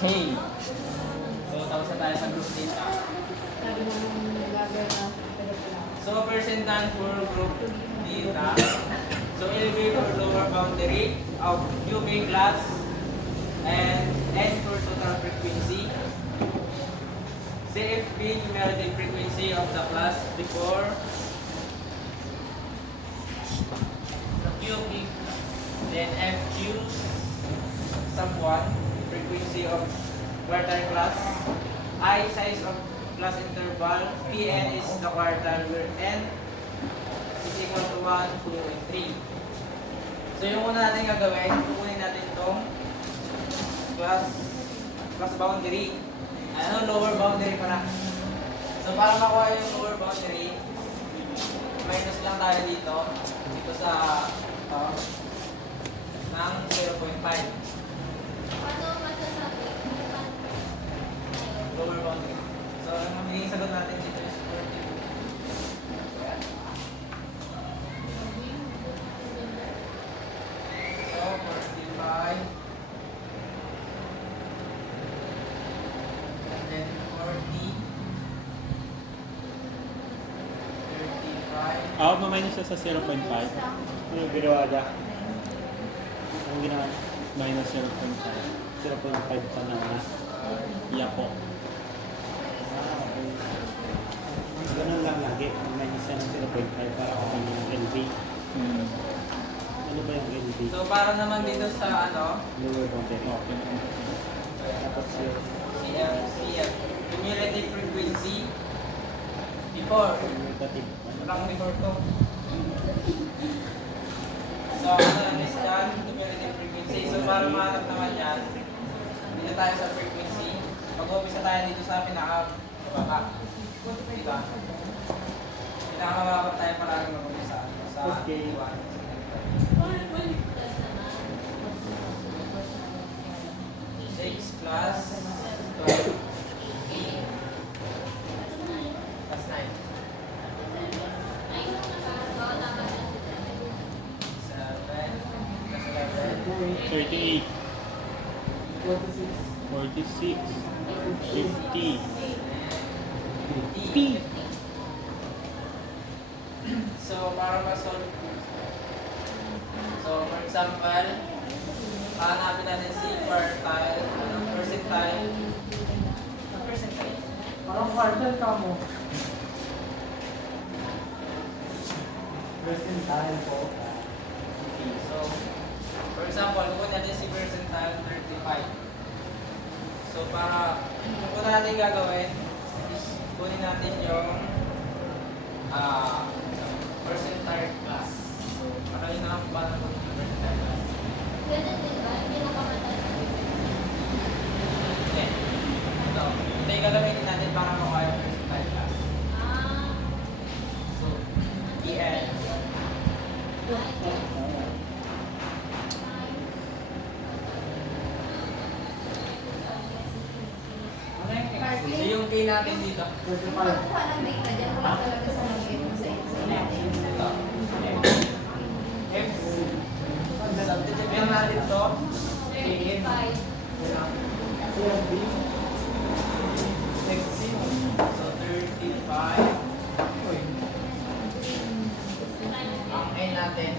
Okay. So, tapos na tayo sa group data. Sabi mo nung vlogger na pero pala. So, percentile for group data. So, LB for lower boundary of QB class and S for total frequency. CFB numerical frequency of the class before the QB. Then FQ sub 1 frequency of quartile class. I size of class interval. Pn is the quartile where n is equal to 1, 2, and 3. So yung una natin gagawin, kukunin natin itong class boundary. Ano, lower boundary pala. So para makuha yung lower boundary, minus lang tayo dito. Dito sa ng 0.5. Lower boundary. So ang magiging sagot natin dito is 42. So 45. And then 40. 35. Minus siya sa 0.5. Ano yung ginawa niya? Ang ginawa niya? Minus 0.5. 0.5 pa na na. Iya po. Ganun lang lagi. Minus siya ng 0.5 para ako yung LV. Ano ba yung LV? So para naman dito sa Lower boundary. Okay. Tapos yung CF, cumulative frequency before. cumulative. Walang before to. So ano yan is yan, cumulative frequency. So para mahanap naman yan, dito tayo sa frequency. Mag-umpisa tayo dito sa pinaka-baba. Diba? Pinaka-baba tayo palagi mag-umpisa. Sa Okay. 1. 6 plus 12 plus 9. 7 plus 11. 38. 46. 50. T. So, para ma-solve, so for example, hanapin natin si quartile, percentile. Percentile. Parang quartile ka mo. Percentile po. Okay, so, for example, kukunin natin si percentile 35. So, para, kung natin gagawin, is kunin natin yung percentile class. So, para yun ang paano kung yung percentile class. Okay. Ito. Ito yung gagamitin natin para makuha yung percentile class. So, EN. So, yung K natin dito. Ito. F. Substitute lang natin ito. KN. CFB. So, 35. Ang N natin.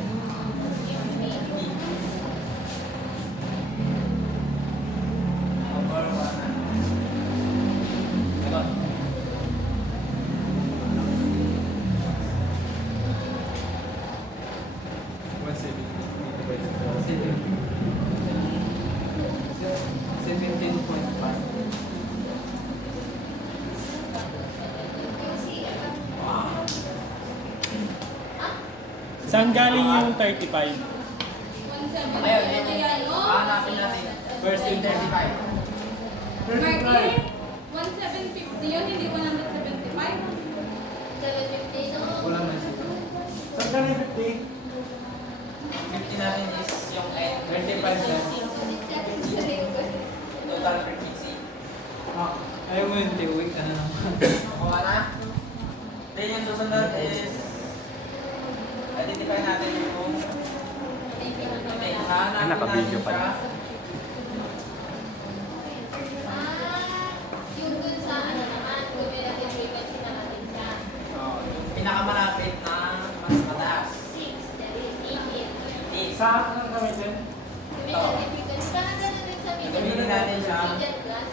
Over 100. Sagot. Saan galing yung 35? Ayun. Hanapin natin. First in 35. Marky, 1750 yun, hindi 175. Wala man siya. Saan ka na 50? 50 natin is yung N. 25 na. Total frequency. Ayaw mo yung tiwik, ano naman. Nakuha na. Then yung susunod is identify natin yung okay, hanapin natin Naka-video pa siya. Saan ang gamitin? Gamitin natin siya.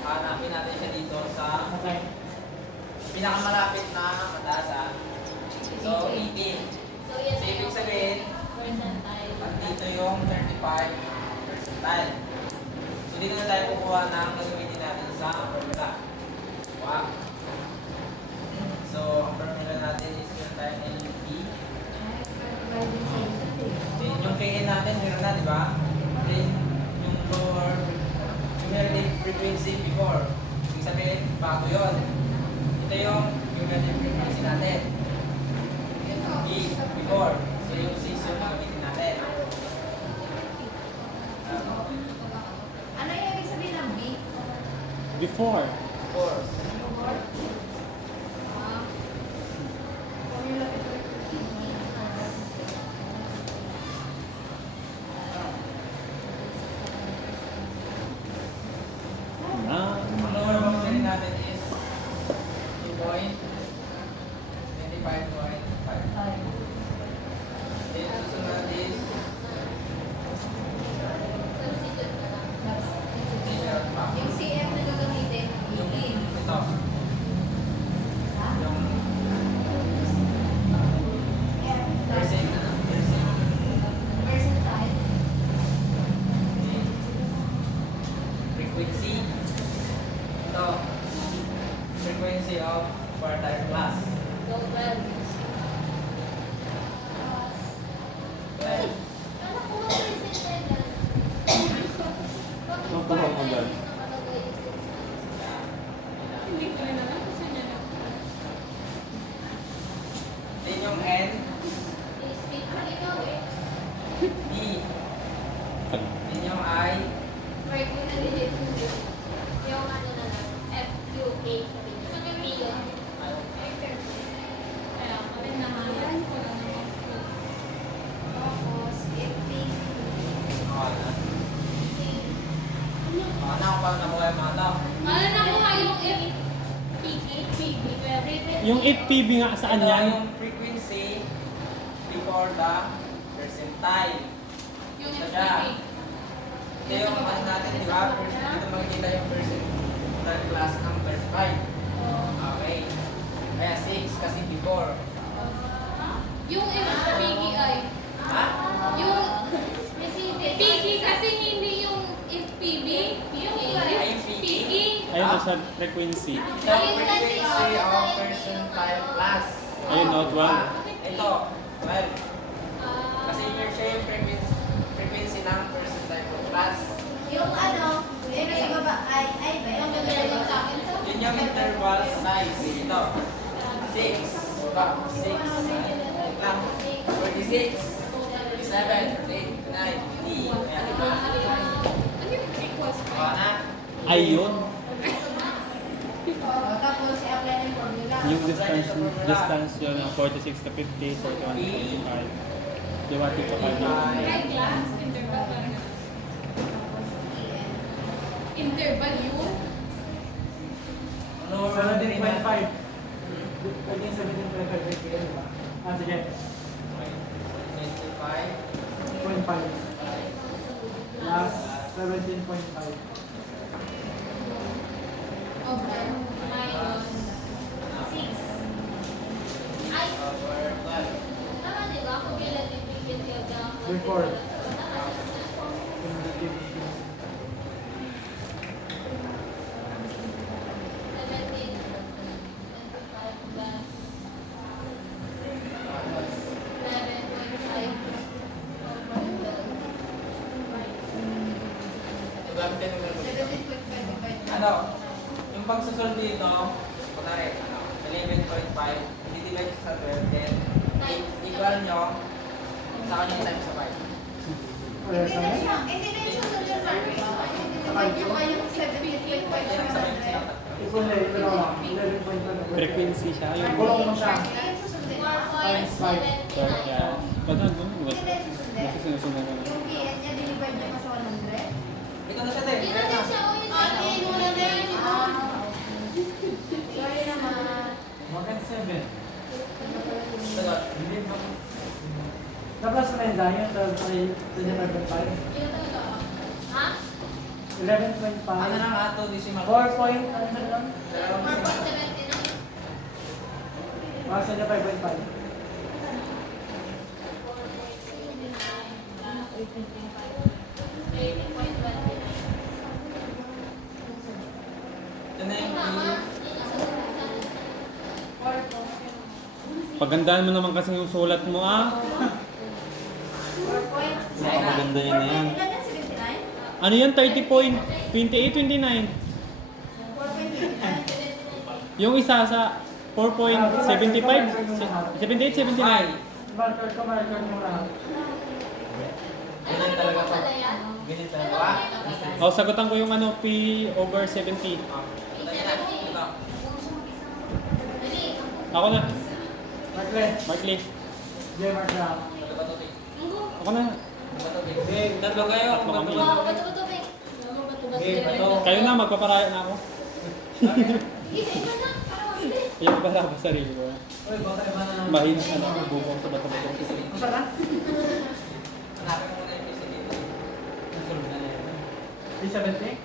Hanapin natin siya dito sa Okay. pinakamalapit na mataas ha. So, 18. So, ibig sabihin, at dito yung 35 percentile. So, dito na tayo kukuha ng gagamitin natin sa formula. Wow. So, ang formula natin is yung tayo ng UP. Then, yung KN natin, meron na, di ba? Then, yung lower, yung relative frequency before. Ibig sabihin, bago yun. Ito yung relative frequency natin. B, before. So, yung 6 yung gagamitin natin. Ano yung ibig sabihin ng B? Before. 4. Na. Ang lower boundary natin is 2.25.5. Then, susunod is Yung CM na gagamitin, yung E. ito. Ha? Yung M. percent. Percentile. Frequency. Ito. Frequency of quartile class. 12. Nakuha ko agad. Then yung N, D. Then yung I, Tapos, FP. Ano ako pag nakuha yung mga to? Yung FPB nga saan Ito yan? yung frequency before the percentile. Ito yung ano natin, di ba? Dito makikita yung percentile class number 5. Okay. Kaya 6 kasi before. Yung FPG ay, Ha? yung FPG kasi hindi yung FPB, yung Ay, yung PE. PE. Ayun na sa frequency. The frequency of percentile class. Ayun o, 12. Ito, 12. Kasi siya yung frequency ng percentile class. Yung ano, yung sa baba, ay ba? Yung gagawin sa akin. Yun yung interval size. Ito. 6. 6. 46. 47. 8. 9. 10. Ayan, diba? Ano yung request ko? Baka na. Ayun. Tapos, i-apply ng formula. Yung distance yun ng 46 to 50, 41 to 45. Diwati pa kayo. Right class, interval lang. Tapos, EN. Interval yun? Ano naman 17.5. Pwede yung 17.5 BPM, di ba? Ah, sige. 25. 0.5. Plus 17.5. Over. Minus. 6. Ay, Over 12. tama diba? Cumulative frequency of the Before. Tama, 6 na. Cumulative. 17, 25 plus 11.5 over 12. Gamitin mo yung 17.5 divide by ano, yung pagsusunod dito, kunwari, ano, 11.5, i-divide sa 12, then equal nyo sa kanyang times sa 5. Hindi na siya, hindi na yung susunod yung service. Hindi nyo yung 17.5 Yan ang sabi ko siya. sila. Ikaw na, ito lang. 11.5. Frequency siya. Yung Kulong mo siya. Hindi yung susundin. 4.7. so, kaya, pag ano, Hindi na yung susundin. kasi sinusunod mo. Yung PN niya, dinivide niya pa sa 100. Ito na siya din. Hindi natin siya o yung ano, inuna na yun. Sorry naman. Bakit 7? Sagot. Hindi ba? Tapos na yun dahil yung Yun talaga. Ha? 11.5. Ano na nga ito, decimal. 4 point, ano na lang? Dalawang decimal. 4.79. Mga sa 5.5. 18.29. Ito na yung Pagandaan mo naman kasi yung sulat mo ah. 4.79. Maganda yun na yan. Ilan yan? 79? Ano yan? 30.28, 29. 4.29. Yung isa sa 4.75, 78, 79. Marker ko mo lang. ganyan talaga po. Ganyan talaga. O, sagutan ko yung ano, P over 70. Ito. Ako na, Marker. Markley. Jay Marker. Ako na. Tatlo kayo. Tatlo kami. Wow, bato-bato, Bek. Okay, bato. Kayo na, magpaparaya na ako. Isa-isa na, para mabilis. Yung para ba sarili ko. Uy, baka iba na. Mahina na lang ang bubong sa bato-bato. Masa na? Hanapin mo na yung PC dito. Nasulog na yan. B70?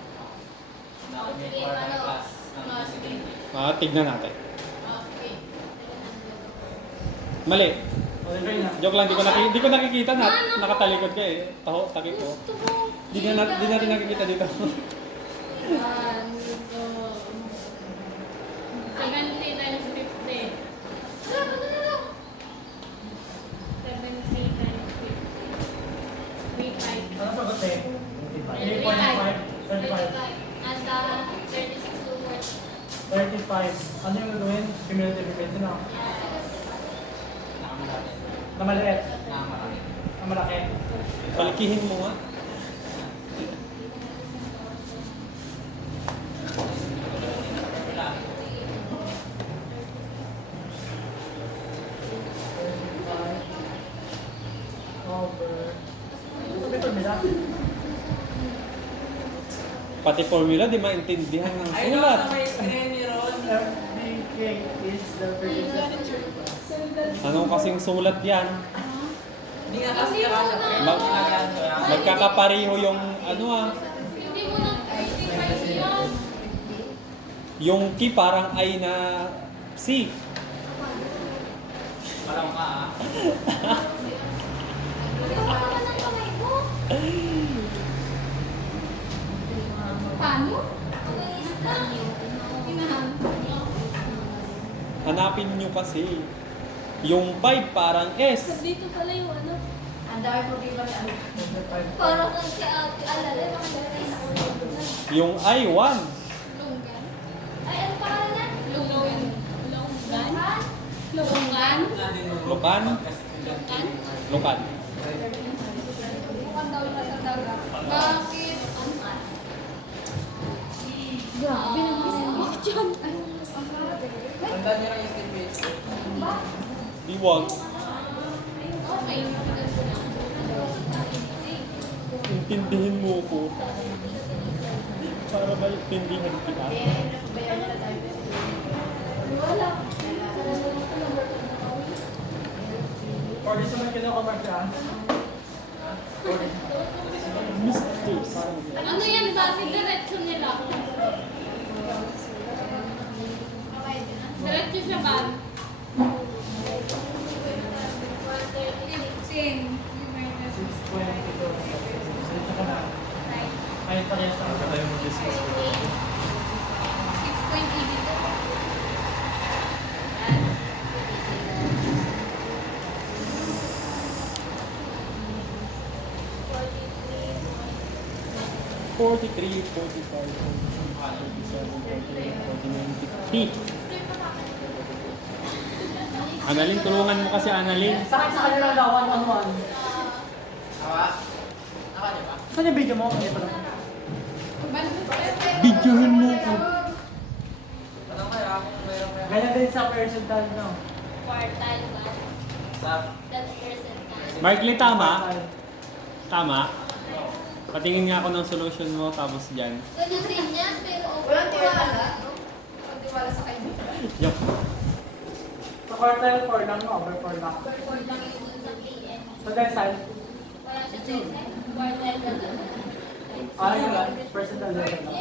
Hanapin mo yung quarter class ng PC dito. Tignan natin. Okay. Mali. Okay na. Joke lang, di ko nakikita na nakatalikod ka eh. Takip ko. Gusto ko. Di natin nakikita dito. 1, 2, 70 times 50. Wala, wala, wala. 70 times 50. 35. Ano sagot eh? 35. 8.5. 35. Nasa 36 to 40. 35. Ano yung gagawin? Cumulative effect na. Nakamalaki. Na maliit. Nakamalaki. Na malaki. Palikihin mo nga. Over. Sabi ko nila. Pati formula, di maintindihan ng Ay, no, sulat. sa may screen ni Ron. FDK is the predecessor. Anong kasing sulat yan? Hindi nga kasi akala ko yung Mag- ginagawa ko yan. Magkakapareho yung ano ah. Hindi mo na 35 yan. Yung key parang I na C. Parang ka ah. Ano ka ng kamay mo? Paano? Hanapin nyo kasi. Yung 5 parang S. Dito pala yung ano. Ang dami problema ni ano. Parang kang si Ate Alala. Yung I 1. Lunggan. Ay, ano pangalan niya? Lunggan. Lunggan? Lunggan? Lukan. Lunggan? Lukan. Lunggan daw na sa dagat. Bakit? Grabe naman yan. Bakit yan? Tandaan nyo lang yung step base. Di wag. Okay. Intindihin mo ko. Para maintindihan kita. Bayaran na tayo. Wala. Or di naman kinukomersyal. Mistakes. Ano yan? Bakit diretso nila? Diretso siya ba? 15 minus 6.22. Dito ka na. 9. Kahit parehas ang tayo mo discuss. 6.8 dito. 43, 45, 47, 48, 49, 50. Annalyn, tulungan mo kasi Annalyn. Sa kanya lang daw, one-on-one. Awa? Naka niyo ba? Saan yung video mo? Hindi pa lang. Videohin mo ko. Tanong kayo kung meron kayo. Ganyan din sa percentage, no? Quartile ba? Sa That's percentile. Markley, tama? Tama? Patingin nga ako ng solution mo, tapos dyan. Ganyan din yan, pero Walang tiwala. Walang tiwala sa kaibigan. Yup. Sa quartile 4 lang, no? Over 4 lang. Record lang yun dun sa PN. Sa decile, Wala siya Quartile na lang. Ah, yun. Personal level lang.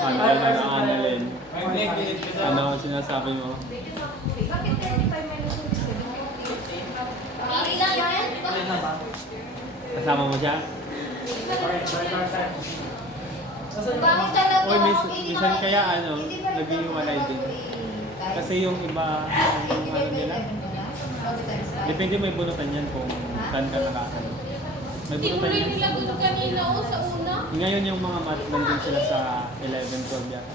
Ano na Annalyn? Ano ang sinasabi mo? Bakit 35 minus 27? Pili lang yan. Alin na ba? Kasama mo siya? Bakit talaga? Uy, minsan kaya ano, nag-iwalay din. Kasi yung iba, yung ano nila, depende may bunutan yan kung saan ka nakakano. May bunutan yan. nila doon kanina o sa una. Ngayon yung mga math nandun sila sa 11, 12 yata.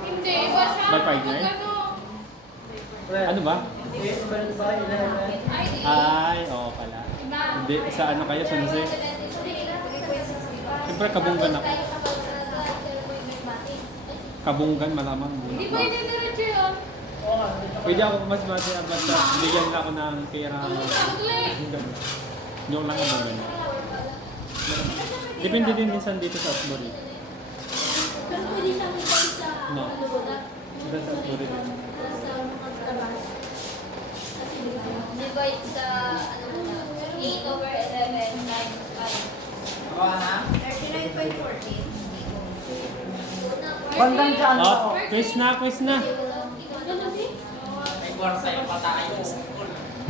Hindi, iba siya. May partner? Ano ba? Ay, Ay, oo pala. Hindi, sa ano kayo, Sunse? Siyempre, kabunggan ako. Kabunggan, malamang. Di ba hindi diretso yun? Pwede ako mas bati basta bigyan na ako ng pera. Yung lang ako ganun. Depende din minsan dito sa Osbury. Pero pwede siyang ibang sa No. Dito sa Osbury din. sa magtabas. Divide sa ano na 8/11 times 5. Ako na? 39.14. Bandang dyan Oh, quiz na, quiz na. May kwarsa yung patay mo.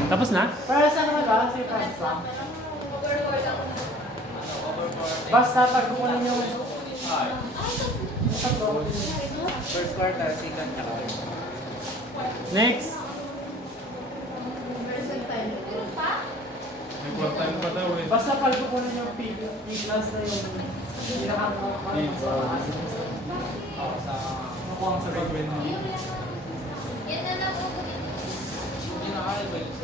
Tapos na? Para sa naman ba? Si Franz lang. Over 40. Basta pag kukunin yung Ay. tatlo. First quarter, second quarter. Next. Percentile. May quartile pa daw eh. Basta pag kukunin yung P plus na yung Oo, sa... nakuha sa gagawin mo. Yan na lang po. Hindi na kaya ba yun?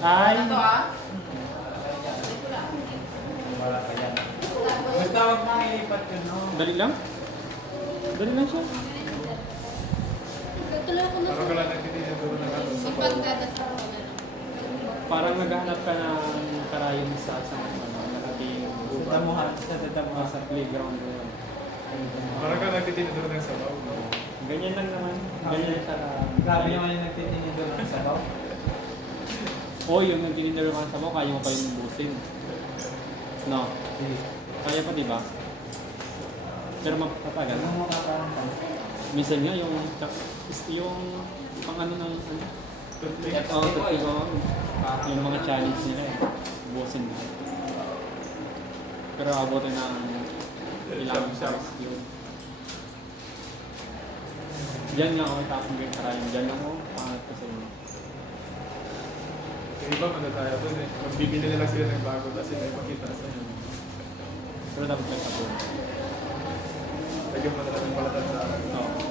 Ay. Ano to ah? Wala ka yan. Basta huwag mong ilipat yun, no? Dali lang? Dali lang siya. Tuloy ko na Parang wala nagtitinaduro na ano. sa pagdadas. Parang naghahanap ka ng karayom sa ano, nakating Sa damuhan. sa playground doon. Parang ka nagtitinaduro ng sabaw. Ganyan lang naman. Ganyan sa... Grabe naman yung nagtitingin doon ng sabaw. O, yung nagtitinalo ka sa mo, kaya mo pa yung busin. No? Kaya pa, di ba? Pero mapatagal. Ano mo ka parang Minsan nga, yung pang ano ng ano? Toothpick. Oo, yung mga challenge nila eh. Busin na. Pero abutin ng ilang hours yun. Diyan nga ako, tapos yung karayom. Diyan lang ako, pangat ko sa inyo. Yung iba, ano tayo doon eh. Magbibili nila sila ng bago kasi may makita sa inyo. Pero dapat lang sa phone. Lagyan mo na lang ng palatandaan. Oo.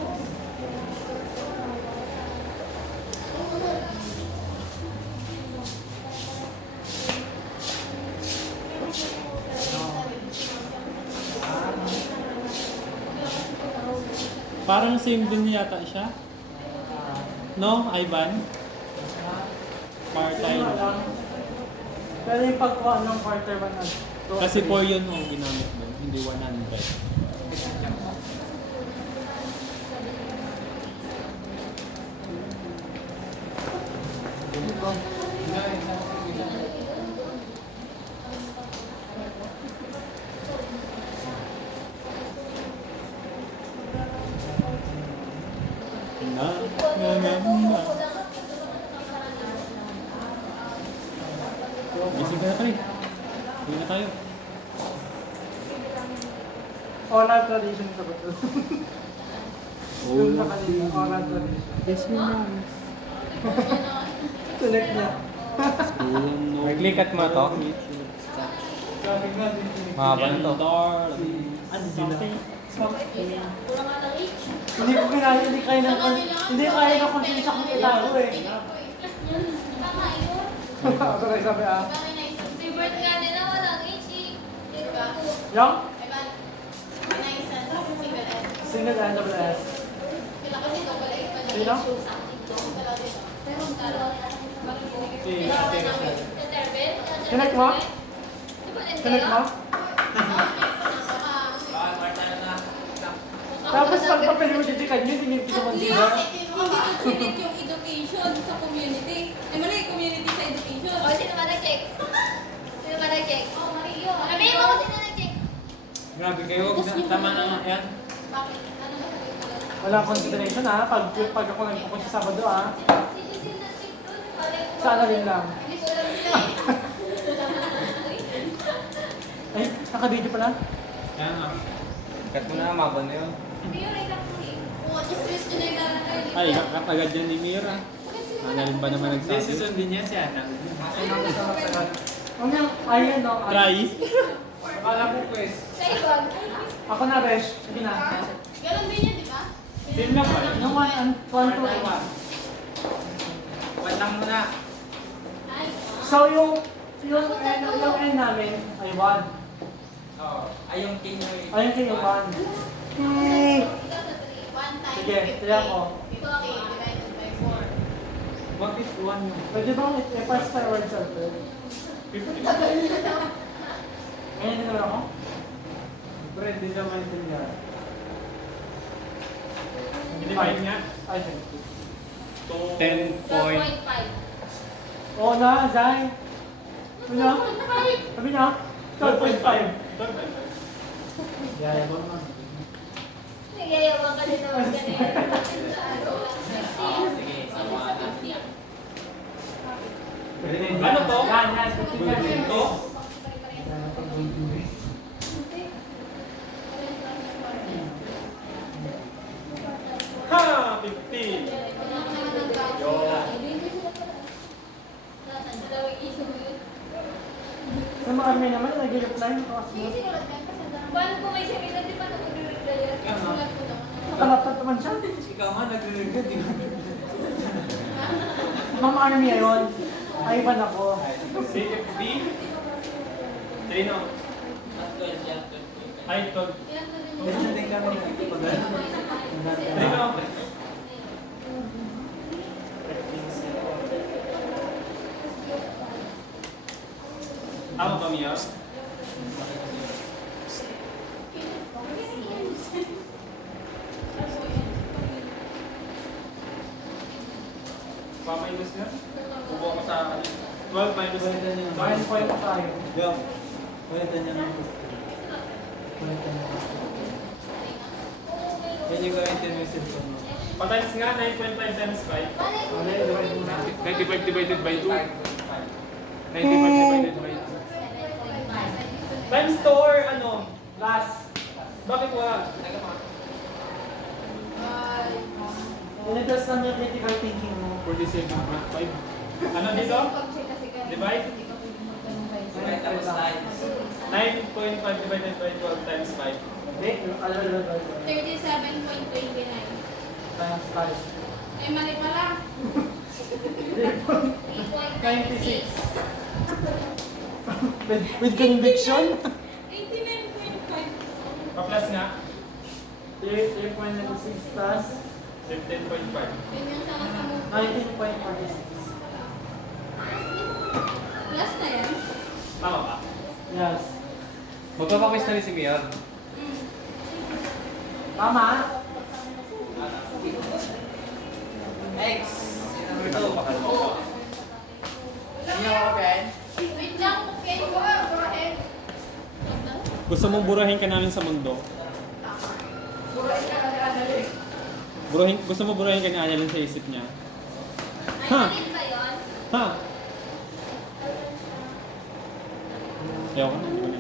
Parang same din yata siya. No, Ivan? Part-time. Pero yung pagkuha ng quarter one na Kasi 4 yun ang ginamit mo, hindi 100. Gising ka na pare. Uwi na tayo. oral tradition sa bato. Doon sa kanila, oral tradition. Yes, we know. Select niya. Mag-click mo to? Sabi nga din sinig. Mahaba na to. Ano din na? Kulang nga ng reach. Hindi ko kinaya, hindi kaya na konsensya kong itago eh. Tama yun. Ako rin sabi ah. Favorite nga nila, walang reach eh. Diba? Yung? Single and double S. Sino? Si Ate Rachel. Connect mo? Connect mo? Baka part-time na. Tapos pag papel mo dyan nyo, hindi At mo least, sila. hindi susulit yung education sa community. Ay, mali, community sa education. O, sino ba nag-check? Sino ba nag-check? Oh, Mario. Sabihin mo kung sino nag-check. Grabe kayo, tama na nga yan. Bakit? Ano ba sabi ko? Walang consideration ha, pag ako nagpupunta sa Sabado ha. Sino nag-check doon? Sana rin lang. Hindi ko alam sila eh. Ay, naka-video pala. Kaya nga. Cut mo na, mabon na yun. Mayor, ay nakulit. Oo, just wish to na yung lalaki. Ay, kakagad yan ni Mira. Ano ba naman Hindi, nagsabi? susundin niya si Ana. Ang yung, ayun no. Try. Akala ko quiz. Sa ibang. Ako na, Besh. Sige na. Ganon din yan, di ba? Same lang ba? Yung 1 and 1 to 1. Wait lang muna. Ay, So yung N namin ay 1. Oo. Ay, yung king na yun. Ayun kayo 1. ikaw sa 3. 1 times Sige, 50. try ako. 50 divided by 4. Bakit 1 yung? Pwede bang i-pass forward sa ito? Ngayon na naman ako? Pero hindi naman niya. Divide nga. Ay, sige. 10 point. 12.5. Oo na, Zay. Sabi niya? Sabi niya? 12.5. 12.5. Yaya mo naman. Nagyayawang ka din naman ganun. Sige, sama na. Ano to? Yan, yan. 15 yan. Ito? Ha! 50! Sa mga army naman, nag-reply mo kasi. Paano kung may seminar, di ba nag-reveal yun? Nakalaptop naman siya. Ikaw nga nagre-regret. Mga army ngayon, ay iban ako. CFD? Trino. At 12 yan, 12. Ay, 12. Hindi kami Trino. Tama ba, Mia? Pa-minus na? Kubo ko sa 12 minus 9 tayo. Yo. Pwede niya na. Yan yung gamitin mo yung cellphone mo. Pa-times nga, 9.5 times 5. Okay, divide muna. 95 divided by 2. 95 divided by 2. Times 2 or ano? Last. Bakit wala? Initest lang yung critical thinking mo. 47.5. Ano dito? Divide? Okay, tapos times. 9.5 divided by 12 times 5. Hindi, ano. 37.29. Times 5. Eh, mali pala. 3.96. With conviction? 89.5. Pa-plus nga, 3.96 plus 15.5. Yun yung sama sa mo. 19.46. Plus na yan. Tama ba? Yes. Magpapakwis na rin si Mia. Tama? X. Number 2. Sino ako, Ben? Wait lang, okay. Go ahead. Gusto mong burahin ka namin sa mundo? Gusto mo burahin ka ni Annalyn sa isip niya? Ay, Ha? mali ba yun? Ha? Ayaw ka na, hindi ko na.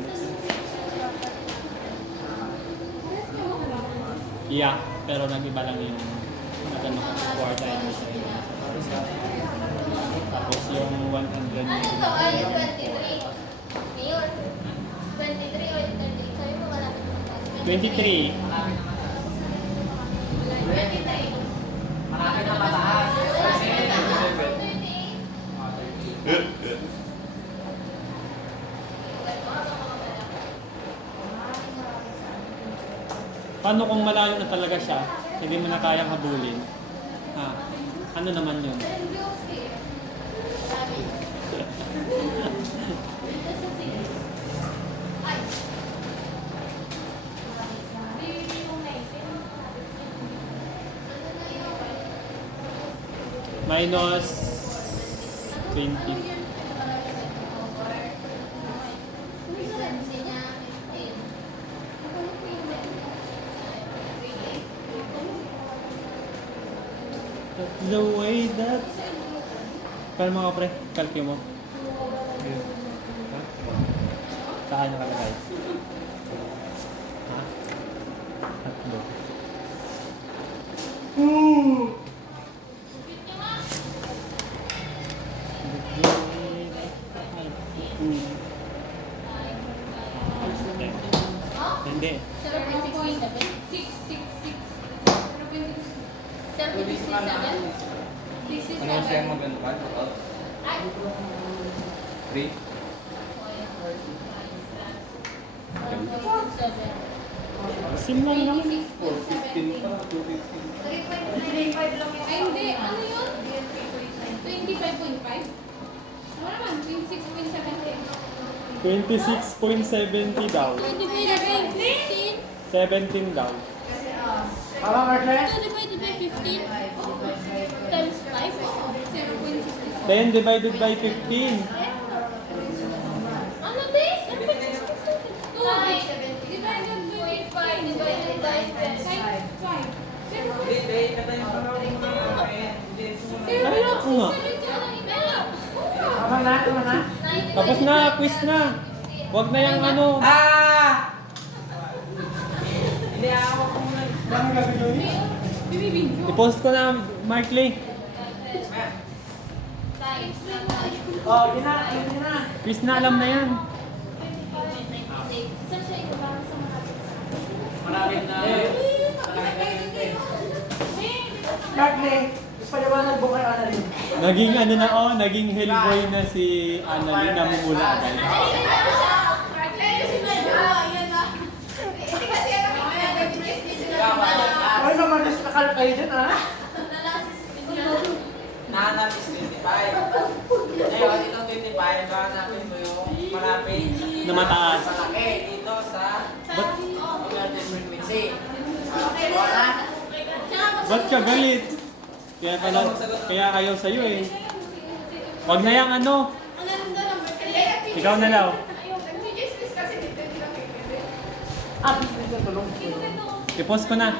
Yeah, pero nag-iba lang yung nagano ko quartile sa iyo. Tapos yung 100 Ano to? Ay, 23. Mayor? 23 or 33? Sabi mo wala ka 23. 23. Marami na mataas. Paano kung malayo na talaga siya, hindi mo na kayang habulin? Ha? Ano naman yun? Minus 20. Frequency niya 15. That's the way that... Kaya mga pre, kalkyo mo. Saan nakalagay? Ha? Tatlo. Hindi. 0.667. Ano siya mo ganun ka? Ay! 3? Sim lang lang. 15 pa, 250. Ay, hindi. Ano yun? 25.5? Ano naman? 26.70. 26.70 daw. 2 divided by 15? 17 daw. Tama, Marcel? 2 divided by 15? Times 5? 0.67. 10 divided by 15. Ano this? 2 divided by 5 divided by 10. 5. Hindi, katayin ko na muna namin. Hindi, Ay, ako nga. Tama na, tama na. Tapos na, quiz na. Wag na yung ano. Hindi ako muna. Ano gagawin? Bibibidyo. I-post ko na, Mark Lee. Oh, gina, gina. Quiz na, alam na yan. Saan siya ibaba sa malapit? Malapit na. Markley, paliwanag mo kay Annalyn. Naging ano na oh, naging hellboy na si Annalyn na mumula agad. Ay, naman, nakal kayo dyan, ha? Nahanap is 25. Ngayon, itong 25, hahanapin mo yung malapit Na mataas. malaki dito sa Ba't, Overton frequency. Okay, wala. ba't ka galit? Kaya pala, kaya ayaw sa'yo eh. Wag na yung ano. Ikaw na daw. Ah, business na tulong. I-post ko na.